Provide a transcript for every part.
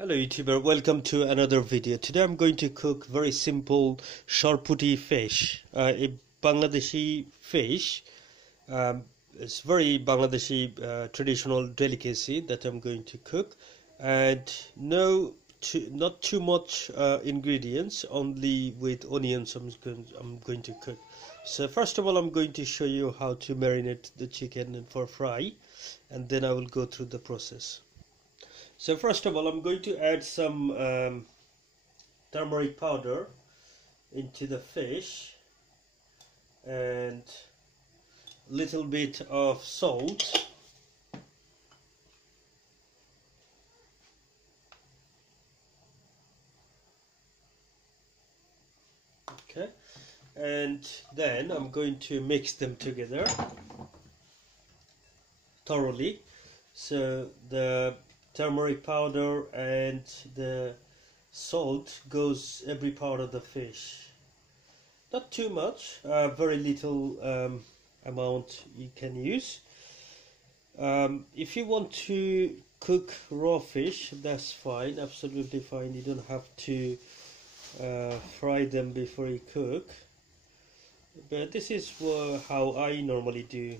Hello YouTuber, welcome to another video. Today I'm going to cook very simple Shorputi fish, a Bangladeshi fish. It's very Bangladeshi traditional delicacy that I'm going to cook, and not too much ingredients, only with onions I'm going to cook. So first of all, I'm going to show you how to marinate the chicken for fry, and then I will go through the process. So first of all, I'm going to add some turmeric powder into the fish and little bit of salt. Okay, and then I'm going to mix them together thoroughly. So the turmeric powder and the salt goes every part of the fish, not too much, very little amount you can use. If you want to cook raw fish, that's fine, absolutely fine. You don't have to fry them before you cook, but this is how I normally do.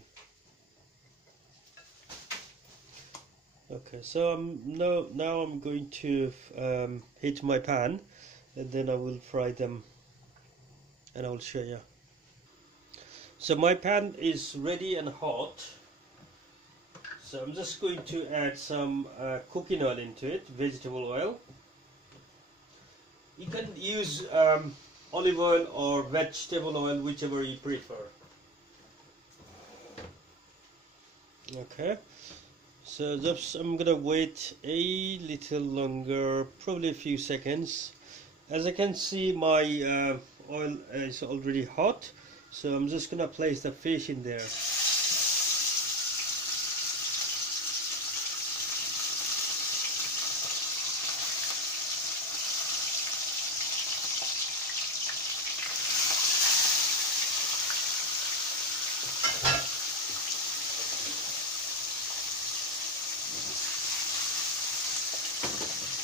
Okay, so now I'm going to heat my pan, and then I will fry them and I will show you. So my pan is ready and hot, so I'm just going to add some cooking oil into it, vegetable oil. You can use olive oil or vegetable oil, whichever you prefer. Okay, so just I'm gonna wait a little longer, probably a few seconds. As I can see, my oil is already hot, so I'm just gonna place the fish in there.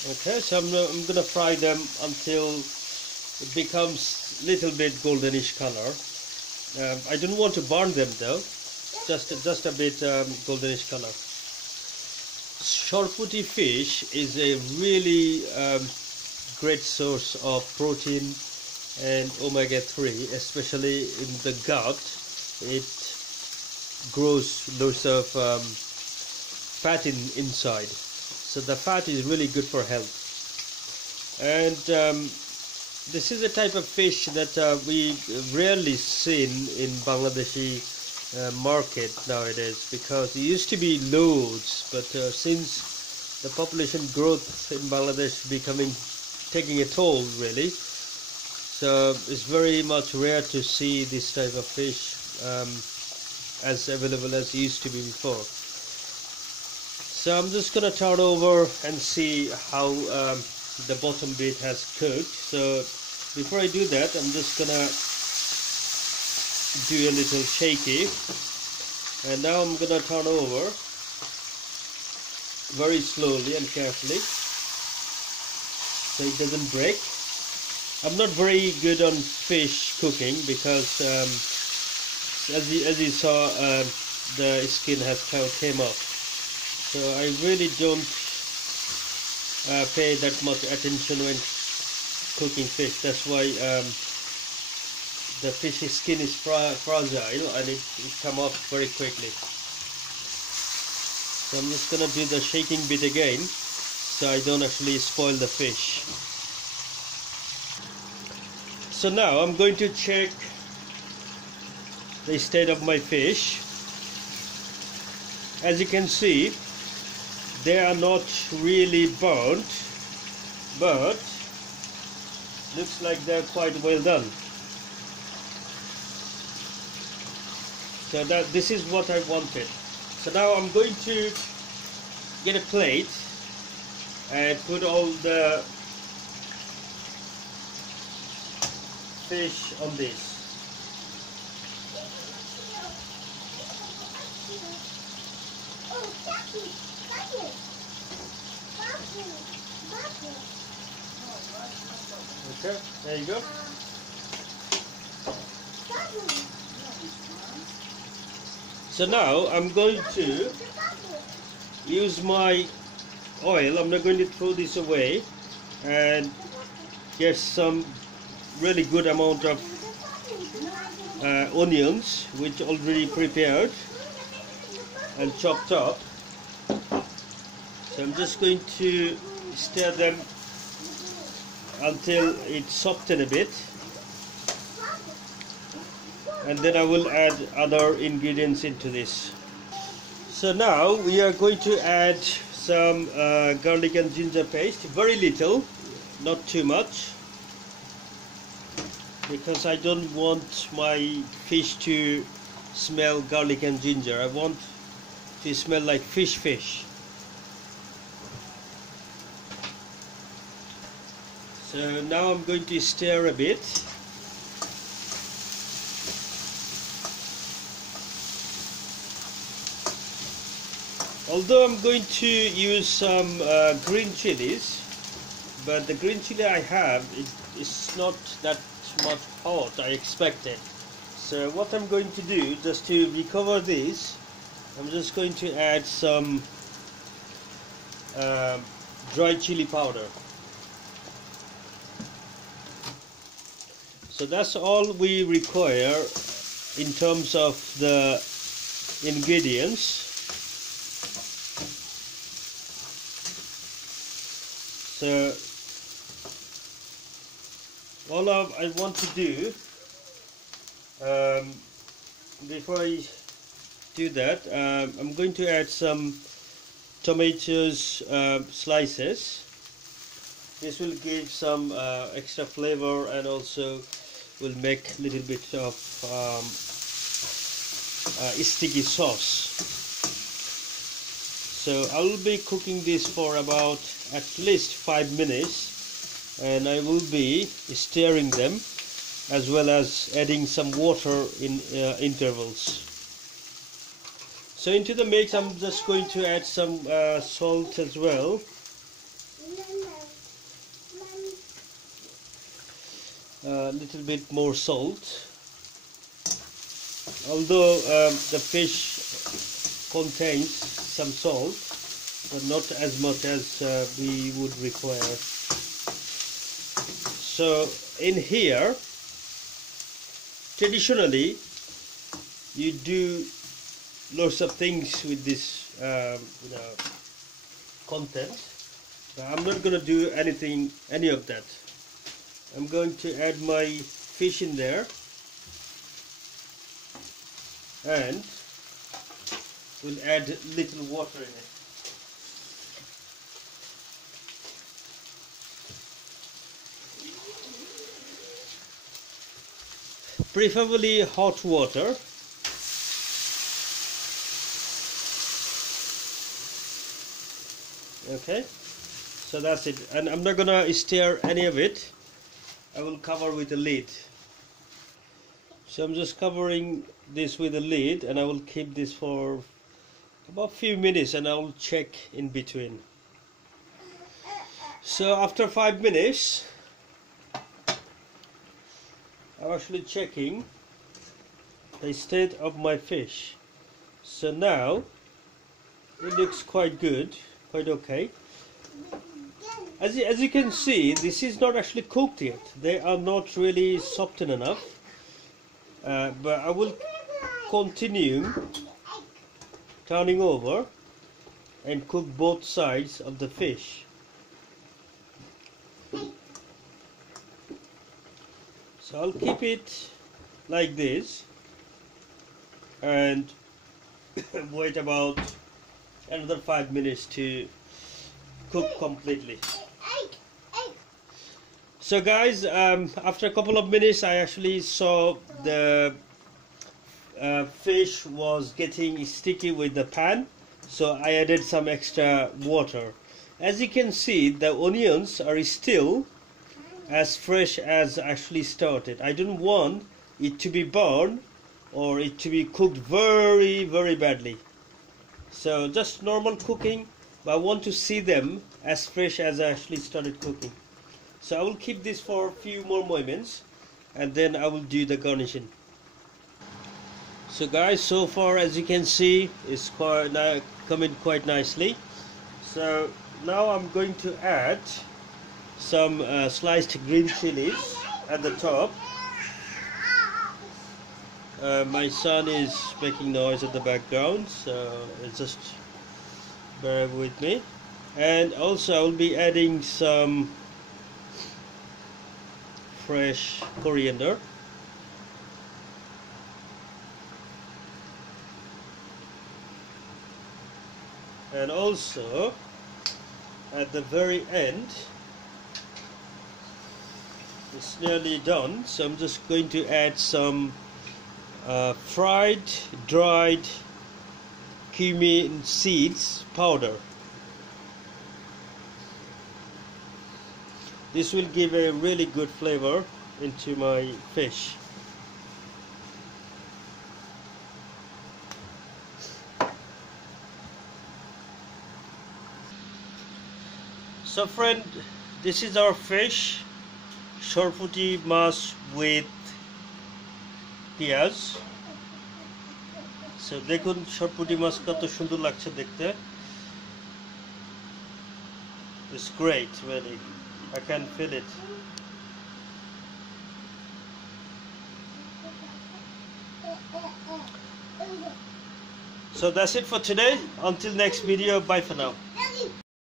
Okay, so I'm gonna fry them until it becomes little bit goldenish color. I don't want to burn them though, just a bit goldenish color. Shorputi fish is a really great source of protein and omega-3, especially in the gut. It grows lots of fat inside. So the fat is really good for health, and this is a type of fish that we rarely seen in Bangladeshi market nowadays, because it used to be loads, but since the population growth in Bangladesh taking a toll really, so it's very much rare to see this type of fish as available as it used to be before. So I'm just gonna turn over and see how the bottom bit has cooked. So before I do that, I'm just gonna do a little shaky, and now I'm gonna turn over very slowly and carefully so it doesn't break. I'm not very good on fish cooking because as you saw, the skin has came off. So I really don't pay that much attention when cooking fish. That's why the fish's skin is fragile and it comes off very quickly. So I'm just gonna do the shaking bit again, so I don't actually spoil the fish. So now I'm going to check the state of my fish. As you can see, they are not really burnt, but looks like they're quite well done. So this is what I wanted. So now I'm going to get a plate and put all the fish on this. Okay, there you go. So now I'm going to use my oil. I'm not going to throw this away, and get some really good amount of onions, which already prepared and chopped up. So I'm just going to stir them until it softens a bit, and then I will add other ingredients into this. So now we are going to add some garlic and ginger paste, very little, not too much, because I don't want my fish to smell garlic and ginger. I want to smell like fish. So now I'm going to stir a bit. Although I'm going to use some green chilies, but the green chili I have is not that much hot I expected. So what I'm going to do, just to recover this, I'm just going to add some dry chili powder. So that's all we require in terms of the ingredients. So all I want to do, before I do that, I'm going to add some tomatoes slices. This will give some extra flavor, and also will make a little bit of sticky sauce. So I will be cooking this for about at least 5 minutes, and I will be stirring them as well as adding some water in intervals. So into the mix I'm just going to add some salt as well. A little bit more salt, although the fish contains some salt, but not as much as we would require. So in here, traditionally you do lots of things with this content, but I'm not going to do any of that. I'm going to add my fish in there, and we'll add little water in it. Preferably hot water. Okay, so that's it, and I'm not gonna stir any of it. I will cover with a lid. So I'm just covering this with a lid, and I will keep this for about a few minutes, and I will check in between. So after 5 minutes, I'm actually checking the state of my fish. So now it looks quite good, quite okay. As you can see, this is not actually cooked yet. They are not really softened enough, but I will continue turning over and cook both sides of the fish. So I'll keep it like this and wait about another 5 minutes to cook completely. So guys, after a couple of minutes I actually saw the fish was getting sticky with the pan, so I added some extra water. As you can see, the onions are still as fresh as actually started. I don't want it to be burned or it to be cooked very badly. So just normal cooking, but I want to see them as fresh as I actually started cooking. So I will keep this for a few more moments and then I will do the garnishing. So guys, so far as you can see, it's coming quite nicely. So now I'm going to add some sliced green chilies at the top. My son is making noise at the background, so just bear with me. And also I will be adding some fresh coriander. And also at the very end, it's nearly done, so I'm just going to add some fried dried cumin seeds powder. This will give a really good flavor into my fish. So friend, this is our fish, Shorputi mash with পেঁয়াজ। So দেখুন শরপুটি মাছ কত সুন্দর লাগছে দেখতে। It's great, really. I can feel it. So that's it for today. Until next video, bye for now.